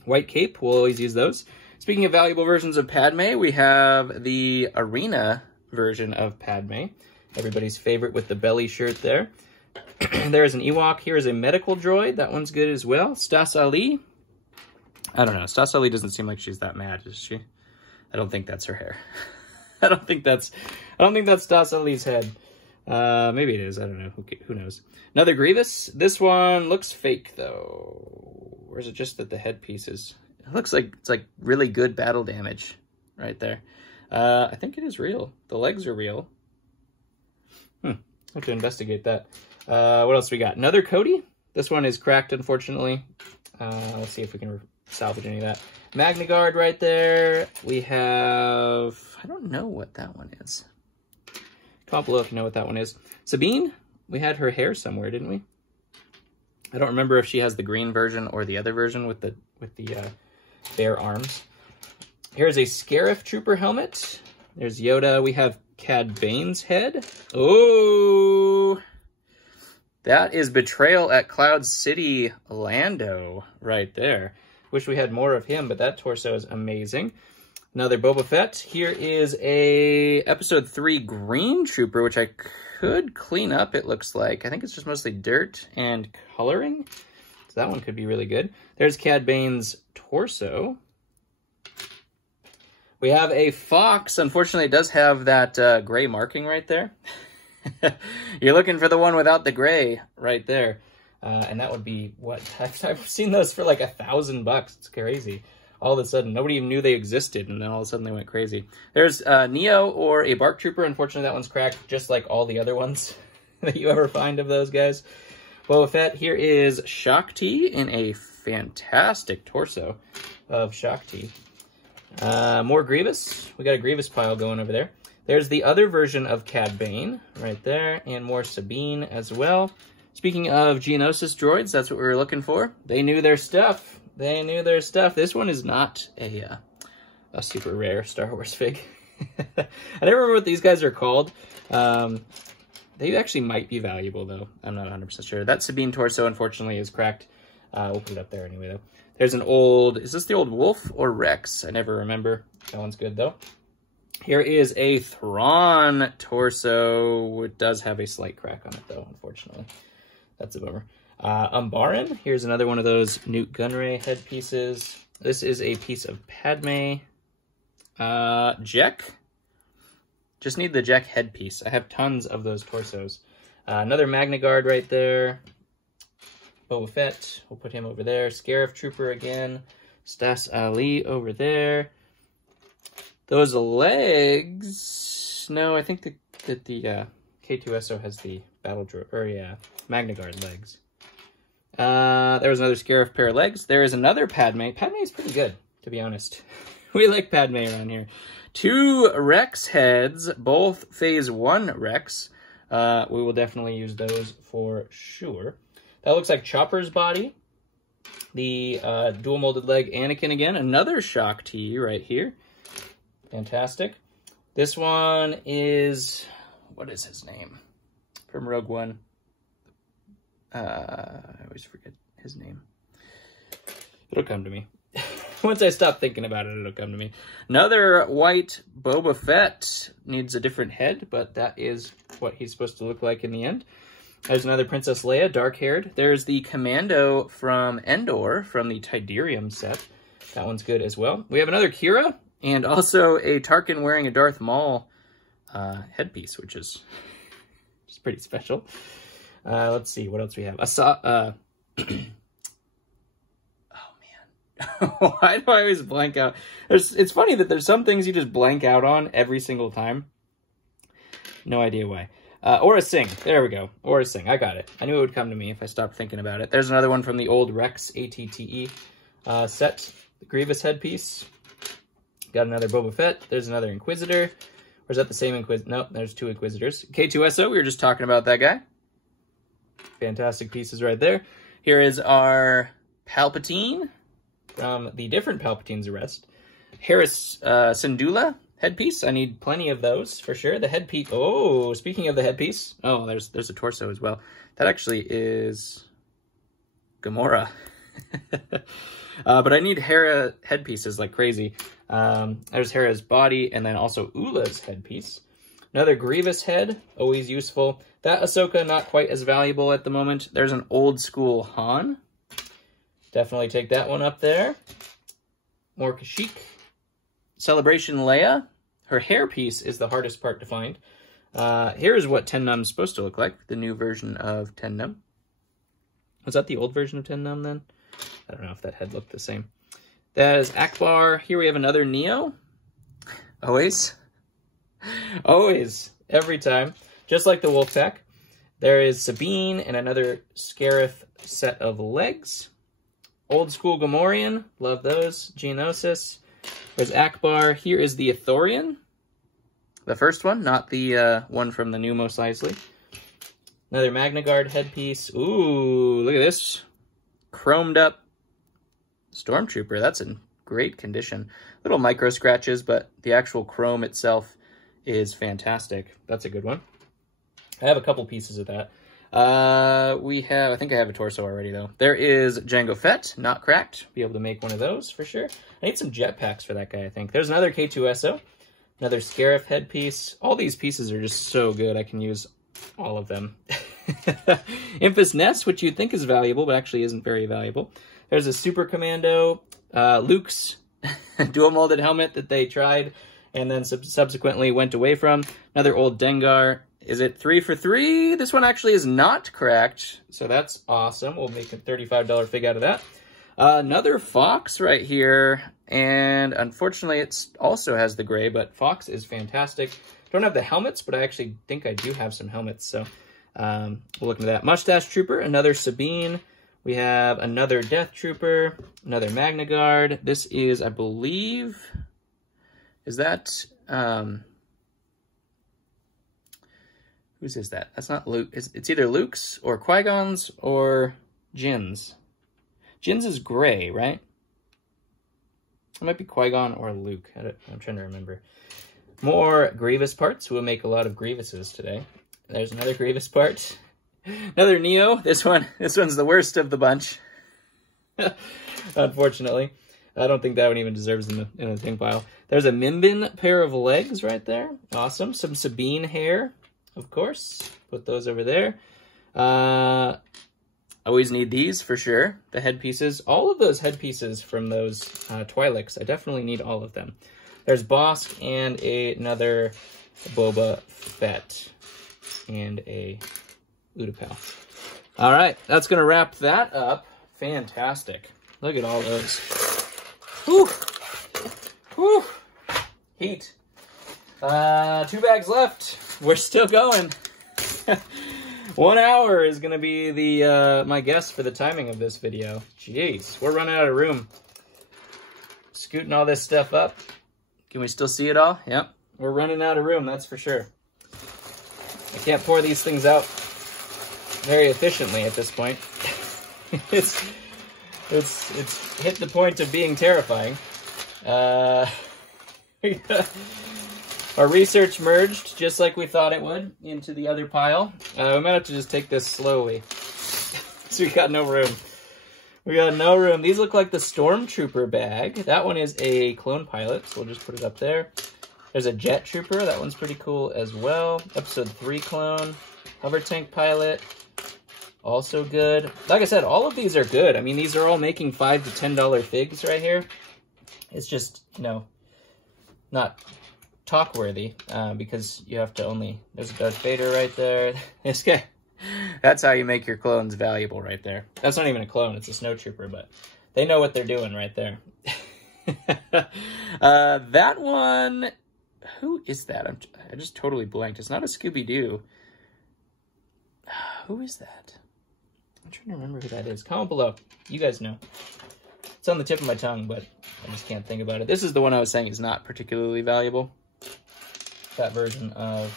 White cape, we'll always use those. Speaking of valuable versions of Padme, we have the Arena version of Padme. Everybody's favorite with the belly shirt there. There's an Ewok. Here is a medical droid. That one's good as well. Stas Ali. I don't know. Stas Ali doesn't seem like she's that mad, is she? I don't think that's her hair. I don't think that's Stas Ali's head. Maybe it is. I don't know. Who knows? Another Grievous. This one looks fake, though. Or is it just that the headpiece is... It looks like it's like really good battle damage right there. I think it is real. The legs are real. I have to investigate that. What else we got? Another Cody. This one is cracked, unfortunately. Let's see if we can salvage any of that. Magnagard right there. We have, I don't know what that one is. Comment below if you know what that one is. Sabine, we had her hair somewhere, didn't we? I don't remember if she has the green version or the other version with the bare arms. Here's a Scarif Trooper helmet. There's Yoda. We have Cad Bane's head. Oh, that is Betrayal at Cloud City Lando right there. Wish we had more of him, but that torso is amazing. Another Boba Fett. Here is a Episode 3 Green Trooper, which I could clean up, it looks like. I think it's just mostly dirt and coloring. So that one could be really good. There's Cad Bane's torso. We have a Fox. Unfortunately, it does have that gray marking right there. You're looking for the one without the gray right there. And that would be, what? I've seen those for like $1,000. It's crazy. All of a sudden, nobody even knew they existed, and then all of a sudden they went crazy. There's Neo or a Bark Trooper. Unfortunately, that one's cracked, just like all the other ones that you ever find of those guys. Boba Fett. Here is Shakti in a fantastic torso of Shakti. More Grievous. We got a Grievous pile going over there. There's the other version of Cad Bane right there, and more Sabine as well. Speaking of Geonosis droids, that's what we were looking for. They knew their stuff. They knew their stuff. This one is not a super rare Star Wars fig. I don't remember what these guys are called. They actually might be valuable, though. I'm not 100% sure. That Sabine torso, unfortunately, is cracked. We'll put it up there anyway, though. There's an old... Is this the old Wolf or Rex? I never remember. That one's good, though. Here is a Thrawn torso. It does have a slight crack on it, though, unfortunately. That's a bummer. Umbaran. Here's another one of those Newt Gunray headpieces. This is a piece of Padme. Jek. Just need the Jek headpiece. I have tons of those torsos. Another Magnagard right there. Boba Fett. We'll put him over there. Scarif Trooper again. Stas Ali over there. Those legs... No, I think that the K2SO has the battle droid, or yeah, Magnagard legs. There was another Scarif pair of legs. There is another Padme. Padme is pretty good, to be honest. We like Padme around here. 2 Rex heads, both Phase 1 Rex. We will definitely use those for sure. That looks like Chopper's body. The dual molded leg Anakin again. Another Shakti right here. Fantastic. This one is... What is his name? From Rogue One. I always forget his name. It'll come to me. Once I stop thinking about it, it'll come to me. Another white Boba Fett. Needs a different head, but that is what he's supposed to look like in the end. There's another Princess Leia, dark-haired. There's the Commando from Endor, from the Tidarium set. That one's good as well. We have another Kira, and also a Tarkin wearing a Darth Maul headpiece, which is just pretty special. Let's see, what else we have? Oh, man. Why do I always blank out? It's funny that there's some things you just blank out on every single time. No idea why. Aura Singh. There we go. Aura Singh. I got it. I knew it would come to me if I stopped thinking about it. There's another one from the old Rex ATTE set. The Grievous headpiece. Got another Boba Fett. There's another Inquisitor. Or is that the same Inquisitor? No, there's 2 Inquisitors. K2SO. We were just talking about that guy. Fantastic pieces right there. Here is our Palpatine from the different Palpatine's arrest. Harris Syndulla headpiece. I need plenty of those for sure. The headpiece. Oh, speaking of the headpiece. Oh, there's a torso as well. That actually is Gamora. But I need Hera headpieces like crazy. There's Hera's body and then also Ula's headpiece. Another Grievous head, always useful. That Ahsoka, not quite as valuable at the moment. There's an old school Han. Definitely take that one up there. More Kashyyyk. Celebration Leia. Her hairpiece is the hardest part to find. Here's what Ten Num's supposed to look like. The new version of Ten Num. Was that the old version of Ten Num then? I don't know if that head looked the same. That is Akbar. Here we have another Neo. Always. Always. Every time. Just like the Wolf Pack. There is Sabine and another Scarif set of legs. Old School Gamorrean. Love those. Geonosis. There's Akbar. Here is the Ithorian. The first one, not the one from the new Mos Eisley. Another Magna Guard headpiece. Ooh, look at this. Chromed up Stormtrooper. That's in great condition. Little micro scratches, but the actual chrome itself is fantastic. That's a good one. I have a couple pieces of that. I think I have a torso already, though. There is Jango Fett, not cracked. Be able to make one of those for sure. I need some jetpacks for that guy, I think. There's another K2SO. Another Scarif headpiece. All these pieces are just so good. I can use all of them. Impus Nest, which you'd think is valuable, but actually isn't very valuable. There's a Super Commando. Luke's dual molded helmet that they tried and then subsequently went away from. Another old Dengar. Is it 3 for 3? This one actually is not cracked, so that's awesome. We'll make a $35 fig out of that. Another Fox right here, and unfortunately it also has the gray, but Fox is fantastic. Don't have the helmets, but I actually think I do have some helmets, so we'll look into that. Mustache Trooper, another Sabine. We have another Death Trooper, another Magna Guard. This is, I believe, is that... whose is that? That's not Luke. It's either Luke's or Qui-Gon's or Jin's. Jin's is gray, right? It might be Qui-Gon or Luke. I'm trying to remember. More Grievous parts. We'll make a lot of Grievuses today. There's another Grievous part. Another Neo. This one's the worst of the bunch. Unfortunately. I don't think that one even deserves in the thing pile. There's a Mimbin pair of legs right there. Awesome. Some Sabine hair. Of course, put those over there. Always need these for sure. The headpieces, all of those headpieces from those Twi'leks, I definitely need all of them. There's Bosk and another Boba Fett and a Utapau. All right, that's gonna wrap that up. Fantastic. Look at all those. Whew. Whew. Heat. 2 bags left. We're still going. 1 hour is going to be the my guess for the timing of this video. Jeez, we're running out of room. Scooting all this stuff up. Can we still see it all? Yep. We're running out of room, that's for sure. I can't pour these things out very efficiently at this point. It's hit the point of being terrifying. Our research merged, just like we thought it would, into the other pile. We might have to just take this slowly. So we got no room. We got no room. These look like the Stormtrooper bag. That one is a clone pilot, so we'll just put it up there. There's a Jet Trooper. That one's pretty cool as well. Episode 3 clone. Hover Tank Pilot. Also good. Like I said, all of these are good. I mean, these are all making $5 to $10 figs right here. It's just, you know, not... talk worthy, because you have to only... There's a Darth Vader right there. This guy. That's how you make your clones valuable right there. That's not even a clone, it's a Snow Trooper, but they know what they're doing right there. That one... Who is that? I just totally blanked. It's not a Scooby-Doo. Who is that? I'm trying to remember who that is. Comment below. You guys know. It's on the tip of my tongue, but I just can't think about it. This is the one I was saying is not particularly valuable. That version of,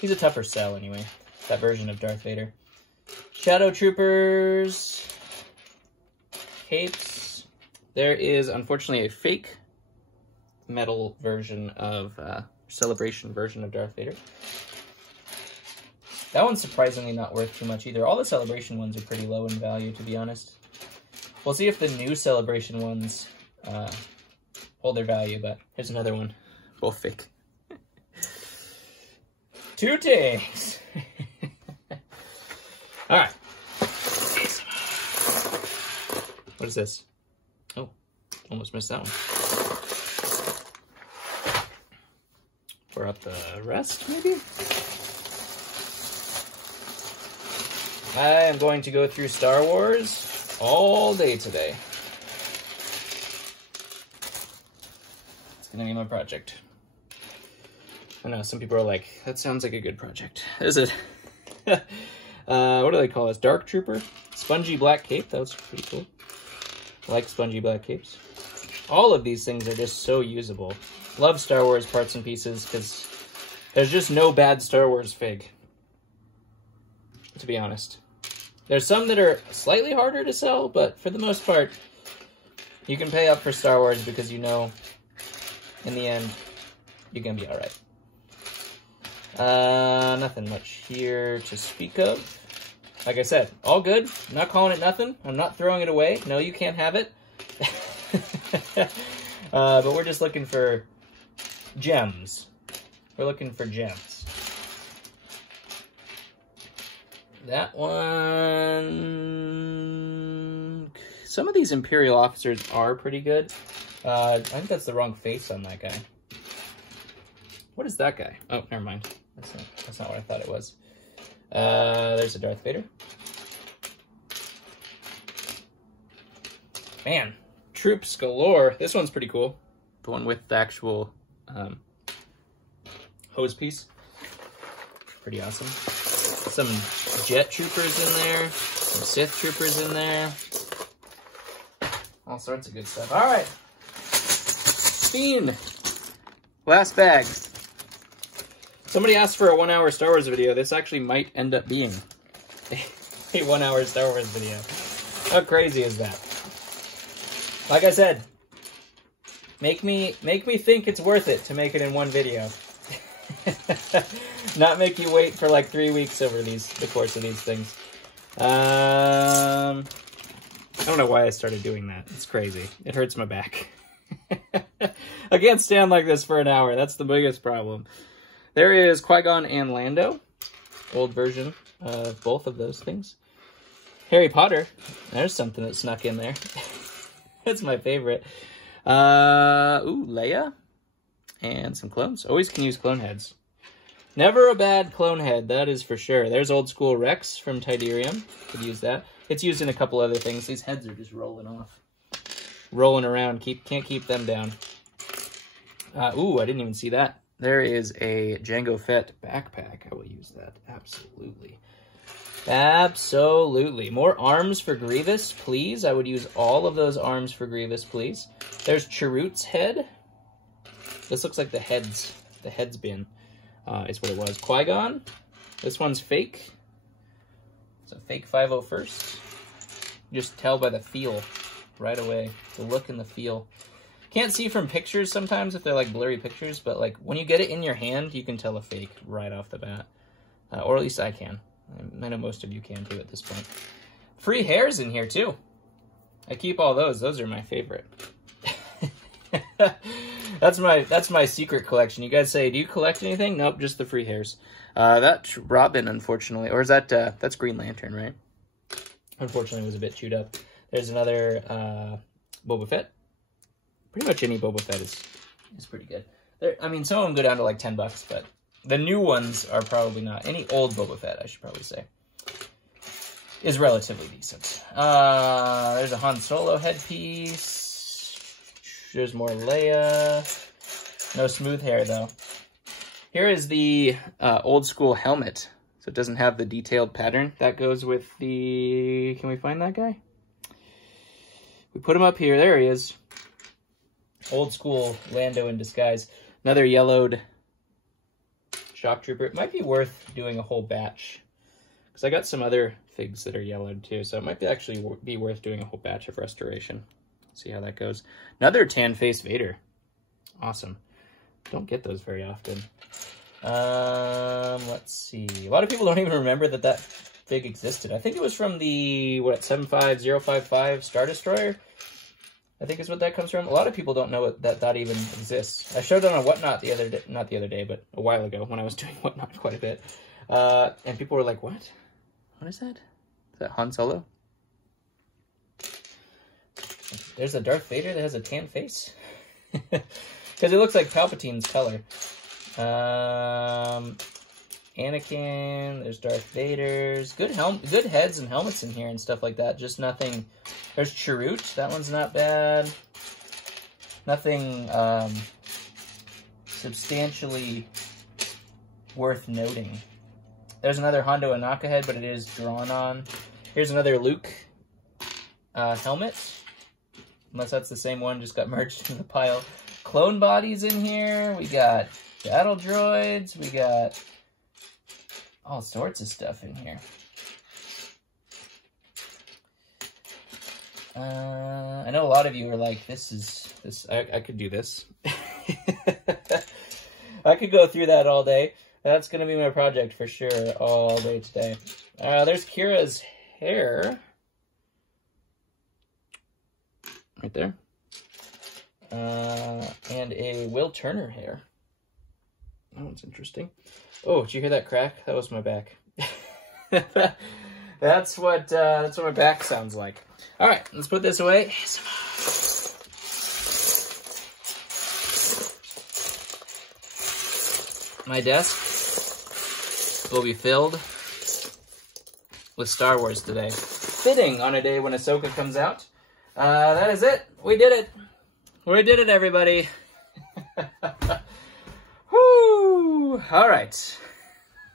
he's a tougher sell anyway, that version of Darth Vader. Shadow Troopers, capes. There is, unfortunately, a fake metal version of, Celebration version of Darth Vader. That one's surprisingly not worth too much either. All the Celebration ones are pretty low in value, to be honest. We'll see if the new Celebration ones, hold their value, but here's another one. Both fake. 2 tanks. All right. What is this? Oh, almost missed that one. Pour out the rest, maybe? I am going to go through Star Wars all day today. It's gonna be my project. I know, some people are like, that sounds like a good project. Is it? What do they call this? Dark Trooper? Spongy black cape, that was pretty cool. like spongy black capes. All of these things are just so usable. Love Star Wars parts and pieces because there's just no bad Star Wars fig, to be honest. There's some that are slightly harder to sell, but for the most part, you can pay up for Star Wars because you know, in the end, you're going to be all right. Nothing much here to speak of. Like I said, all good. I'm not calling it nothing. I'm not throwing it away. No, you can't have it. But we're just looking for gems. We're looking for gems. That one... Some of these Imperial officers are pretty good. I think that's the wrong face on that guy. What is that guy? Oh, never mind. That's not what I thought it was. There's a Darth Vader. Man, troops galore. This one's pretty cool. The one with the actual hose piece. Pretty awesome. Some jet troopers in there. Some Sith troopers in there. All sorts of good stuff. All right. Fiend. Last bag. Somebody asked for a 1-hour Star Wars video. This actually might end up being a 1-hour Star Wars video. How crazy is that? Like I said, make me think it's worth it to make it in one video. Not make you wait for like 3 weeks over the course of these things. I don't know why I started doing that. It's crazy. It hurts my back. I can't stand like this for an hour. That's the biggest problem. There is Qui-Gon and Lando. Old version of both of those things. Harry Potter. There's something that snuck in there. That's my favorite. Ooh, Leia. And some clones. Always can use clone heads. Never a bad clone head, that is for sure. There's old school Rex from Tidarium. Could use that. It's used in a couple other things. These heads are just rolling off. Rolling around. Can't keep them down. Ooh, I didn't even see that. There is a Jango Fett backpack. I will use that. Absolutely. Absolutely. More arms for Grievous, please. I would use all of those arms for Grievous, please. There's Chirrut's head. This looks like the head's bin. Is what it was. Qui-Gon. This one's fake. It's a fake 501st. You just tell by the feel right away. The look and the feel. Can't see from pictures sometimes if they're like blurry pictures, but like when you get it in your hand, you can tell a fake right off the bat. Or at least I can. I know most of you can too at this point. Free hairs in here too. I keep all those. Those are my favorite. That's my secret collection. You guys say, do you collect anything? Nope, just the free hairs. That's Robin, unfortunately. Or is that, that's Green Lantern, right? Unfortunately, it was a bit chewed up. There's another Boba Fett. Pretty much any Boba Fett is pretty good. I mean, some of them go down to like $10, but the new ones are probably not. Any old Boba Fett, I should probably say, is relatively decent. There's a Han Solo headpiece. There's more Leia. No smooth hair, though. Here is the old school helmet. So it doesn't have the detailed pattern. That goes with the... Can we find that guy? We put him up here. There he is. Old school Lando in disguise. Another yellowed shock trooper. It might be worth doing a whole batch, because I got some other figs that are yellowed too, so it might actually be worth doing a whole batch of restoration. See how that goes. Another tan face Vader. Awesome. Don't get those very often. Let's see. A lot of people don't even remember that fig existed. I think it was from the, 75055 Star Destroyer, I think is what that comes from. A lot of people don't know that even exists. I showed it on Whatnot the other day, not the other day, but a while ago when I was doing Whatnot quite a bit. And people were like, what? What is that? Is that Han Solo? There's a Darth Vader that has a tan face. Because it looks like Palpatine's color. Anakin, there's Darth Vader's. Good heads and helmets in here and stuff like that. Just nothing. There's Chirrut. That one's not bad. Nothing substantially worth noting. There's another Hondo Anaka head, but it is drawn on. Here's another Luke helmet. unless that's the same one, just got merged in the pile. Clone bodies in here. We got battle droids. We got all sorts of stuff in here. I know a lot of you are like, I could do this. I could go through that all day. That's going to be my project for sure all day today. There's Kira's hair. Right there. And a Will Turner hair. That one's interesting. Oh, did you hear that crack? That was my back. That's what my back sounds like. All right, let's put this away. My desk will be filled with Star Wars today. Fitting on a day when Ahsoka comes out. That is it. We did it. We did it, everybody. Woo! All right.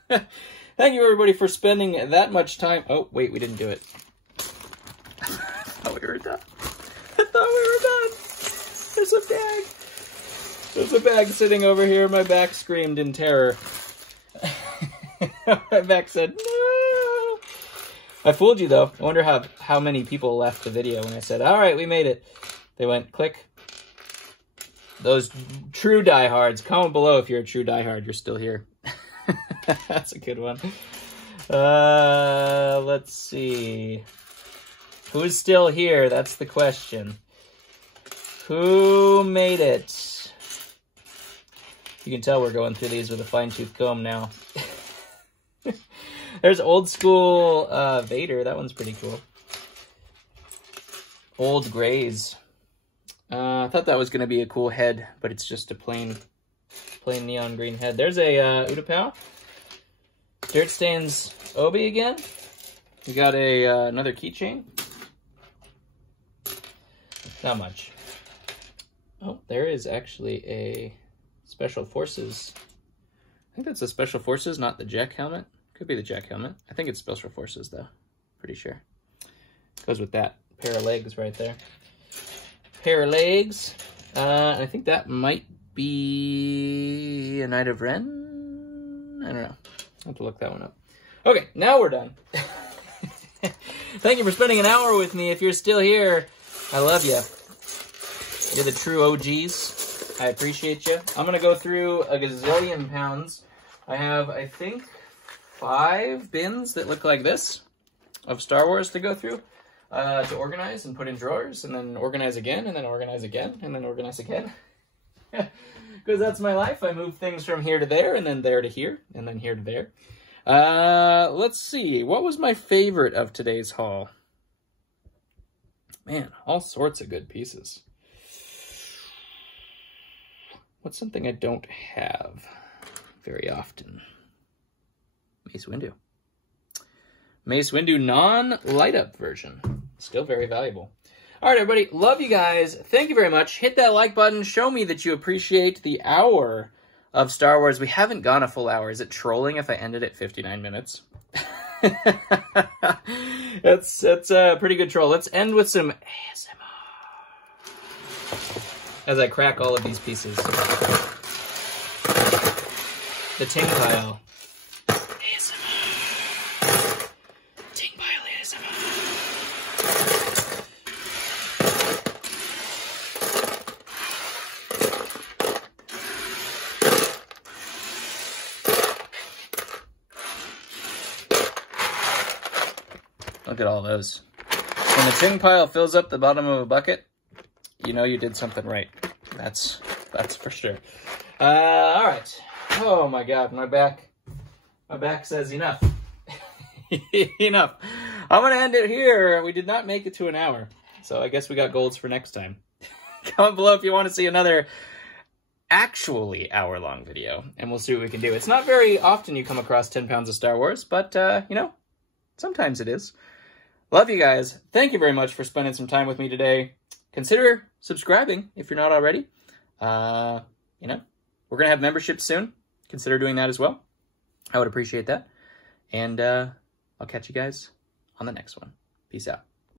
Thank you, everybody, for spending that much time. Oh, wait, we didn't do it. I thought we were done. I thought we were done. There's a bag. There's a bag sitting over here. My back screamed in terror. My back said, no. I fooled you, though. I wonder how many people left the video when I said, all right, we made it. They went, click. Those true diehards, comment below if you're a true diehard. You're still here. That's a good one. Let's see. Who's still here? That's the question. Who made it? You can tell we're going through these with a fine-tooth comb now. There's old school Vader. That one's pretty cool. Old Grays. I thought that was going to be a cool head, but it's just a plain neon green head. There's a Utapau. Dirt Stains Obi again. We got another keychain. Not much. Oh, there is actually a Special Forces. I think that's the Special Forces, not the Jack helmet. Could be the Jack helmet. I think it's Special Forces, though. Pretty sure. Goes with that pair of legs right there. Pair of legs. I think that might be a Knight of Ren. I don't know. I'll have to look that one up. Okay, now we're done. Thank you for spending an hour with me. If you're still here, I love you. You're the true OGs. I appreciate you. I'm going to go through a gazillion pounds. I have, I think, 5 bins that look like this of Star Wars to go through. To organize and put in drawers, and then organize again, and then organize again, and then organize again. Because that's my life. I move things from here to there, and then there to here, and then here to there. Let's see. What was my favorite of today's haul? Man, all sorts of good pieces. What's something I don't have very often? Mace Windu. Mace Windu non-light-up version. Still very valuable. All right, everybody. Love you guys. Thank you very much. Hit that like button. Show me that you appreciate the hour of Star Wars. We haven't gone a full hour. Is it trolling if I ended at 59 minutes? That's a pretty good troll. Let's end with some ASMR as I crack all of these pieces. The ting pile. Look at all those. When the ting pile fills up the bottom of a bucket, you know you did something right. That's for sure. All right. Oh my God, my back says enough. Enough. I'm gonna end it here. We did not make it to an hour, so I guess we got golds for next time. Comment below if you want to see another actually hour-long video, and we'll see what we can do. It's not very often you come across 10 pounds of Star Wars, but you know, sometimes it is. Love you guys. Thank you very much for spending some time with me today. Consider subscribing if you're not already. You know, we're going to have memberships soon. Consider doing that as well. I would appreciate that. And I'll catch you guys on the next one. Peace out.